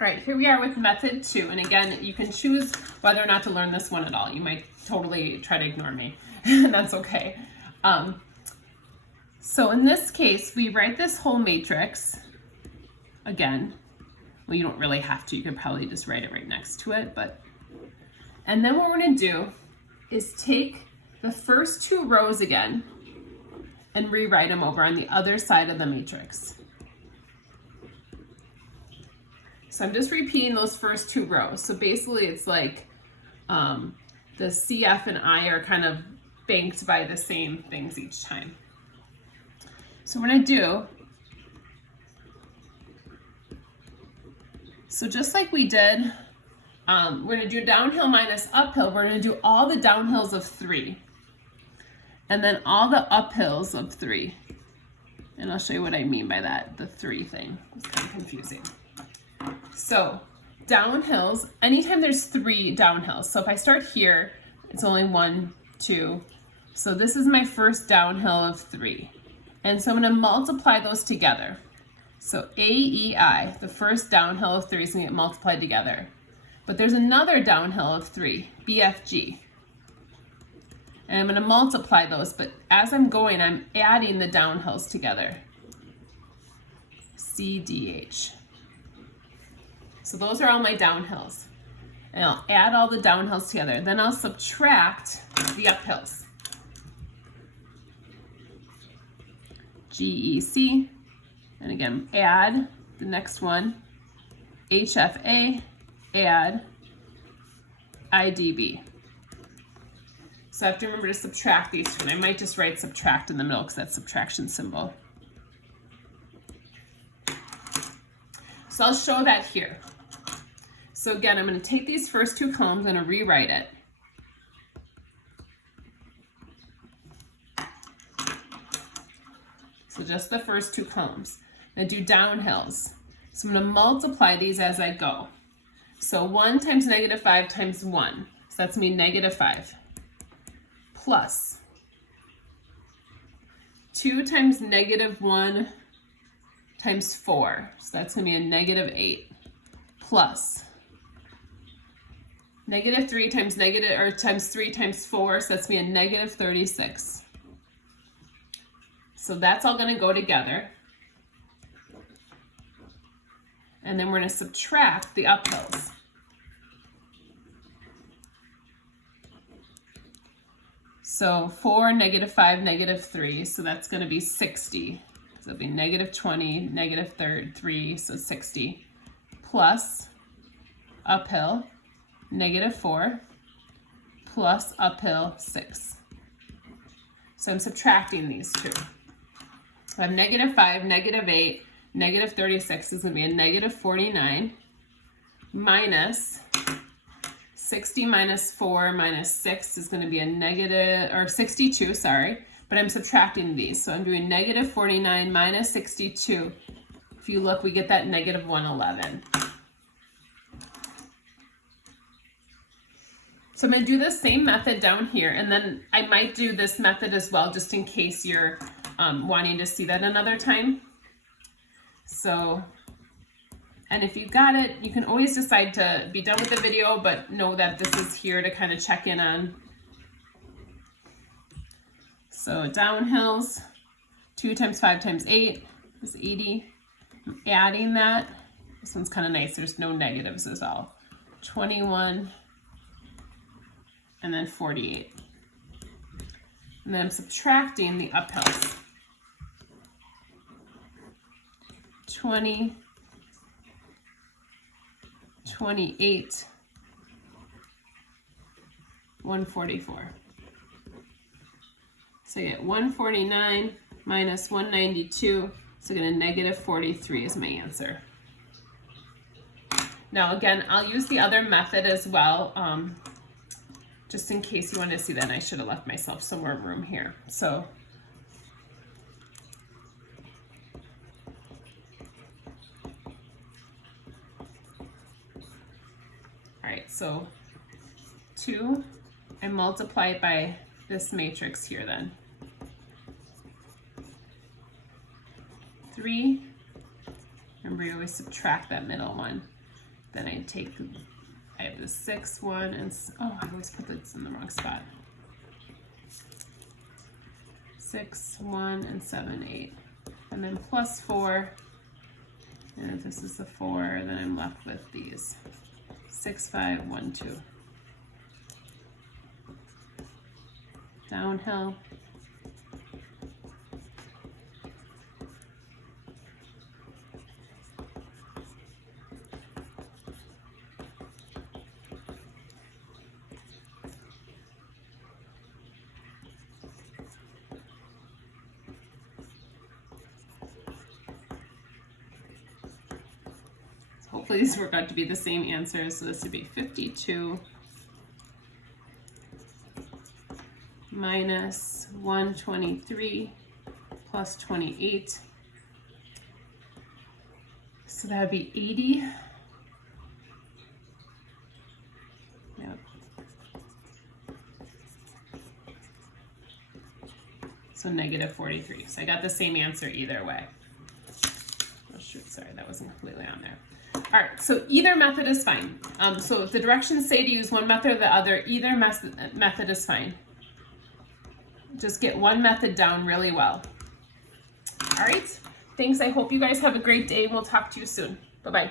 All right, here we are with method 2. And again, you can choose whether or not to learn this one at all. You might totally try to ignore me. That's okay. So in this case, we write this whole matrix again. Well, you don't really have to. You could probably just write it right next to it. And then what we're going to do is take the first 2 rows again and rewrite them over on the other side of the matrix. So I'm just repeating those first 2 rows. So basically it's like the CF and I are kind of banked by the same things each time. So we're going to do, so just like we did, we're going to do downhill minus uphill. We're going to do all the downhills of 3. And then all the uphills of 3. And I'll show you what I mean by that, the 3 thing. It's kind of confusing. So downhills, anytime there's 3 downhills. So if I start here, it's only 1, 2. So this is my first downhill of 3. And so I'm going to multiply those together. So AEI, the first downhill of 3 is going to get multiplied together. But there's another downhill of 3, BFG. And I'm going to multiply those, but as I'm going, I'm adding the downhills together. CDH. So those are all my downhills. And I'll add all the downhills together. Then I'll subtract the uphills. GEC. And again, add the next one. HFA, add IDB. So I have to remember to subtract these 2. And I might just write subtract in the middle because that's subtraction symbol. So I'll show that here. So again, I'm going to take these first 2 columns, I'm going to rewrite it. So just the first 2 columns. Then do downhills. So I'm going to multiply these as I go. So 1 times -5 times 1. So that's going to be -5. Plus 2 times -1 times 4. So that's going to be a -8. Plus -3 times times 3 times 4, so that's going to be a -36. So that's all going to go together. And then we're going to subtract the uphills. So 4, -5, -3, so that's going to be 60. So it'll be -20, -3, so 60. Plus uphill, -4, plus uphill 6. So I'm subtracting these 2. I have -5, -8, -36 is going to be a -49, minus 60 minus 4 minus 6 is going to be a 62, sorry, but I'm subtracting these. So I'm doing -49 minus 62. If you look, we get that -111. So I'm going to do the same method down here, and then I might do this method as well, just in case you're wanting to see that another time. So, and if you got it, you can always decide to be done with the video, but know that this is here to kind of check in on. So downhills, 2 times 5 times 8 is 80. I'm adding that. This one's kind of nice. There's no negatives at all. 21. And then 48. And then I'm subtracting the uphills. 20, 28, 144. So I get 149 minus 192, so I get a -43 is my answer. Now again, I'll use the other method as well. Just in case you wanted to see that, and I should have left myself some more room here. So, all right, so 2, I multiply it by this matrix here then. 3, remember you always subtract that middle one. Then I have the 6, 1, and, oh, I always put this in the wrong spot. 6, 1, and 7, 8. And then plus 4, and if this is the 4, then I'm left with these. 6, 5, 1, 2. Downhill. Hopefully these work out to be the same answers. So this would be 52 minus 123 plus 28. So that would be 80. Yep. So negative 43. So I got the same answer either way. Oh shoot, sorry, that wasn't completely on there. All right, so either method is fine. So if the directions say to use one method or the other, either method is fine. Just get one method down really well. All right, thanks. I hope you guys have a great day. We'll talk to you soon. Bye-bye.